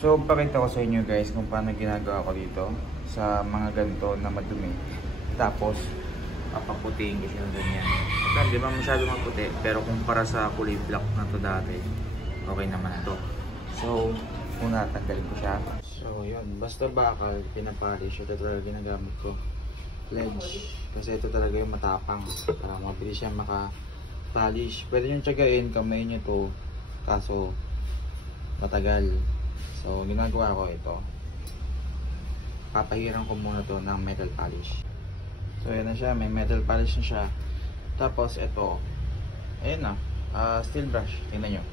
So, pakita ko sa inyo guys kung paano ginagawa ko dito sa mga ganito na madumi. Tapos, papaputiin ko siya ng ganyan. Ito, di ba masyado maputi, pero kumpara sa kulay black na to dati, okay naman to. So, una tanggalin ko siya. So, yun. Basta bakal, pinapolish. Ito talaga ginagamit ko. Ledge. Kasi ito talaga yung matapang. Para mabilis siya maka-polish. Pwede nyo tiyagain, kamay nyo to. Kaso, matagal. So, ginagawa ko ito. Papahiran ko muna to ng metal polish. So, yan na siya. May metal polish na siya. Tapos, ito. Ayan na. Steel brush. Tingnan nyo.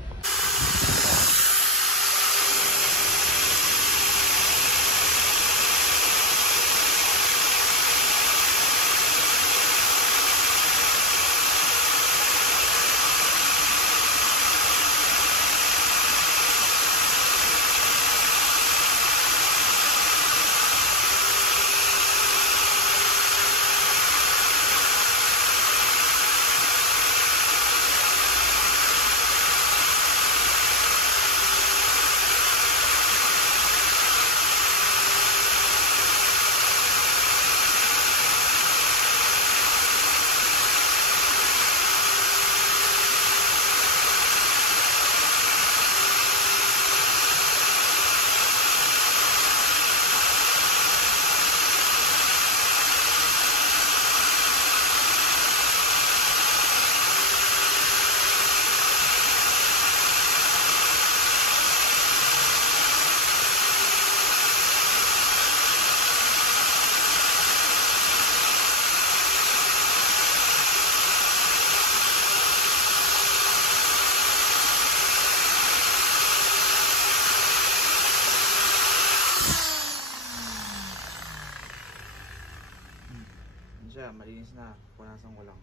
Malinis na, punasan ko lang.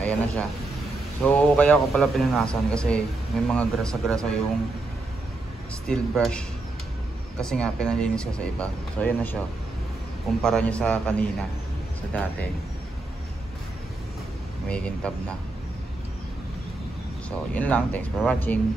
Ayan na siya. So, kaya ako pala pinunasan kasi may mga grasa-grasa yung steel brush. Kasi nga, pinalinis ko sa iba. So, ayan na siya. Kumpara nyo sa kanina, sa dati. May kintab na. So, yun lang. Thanks for watching.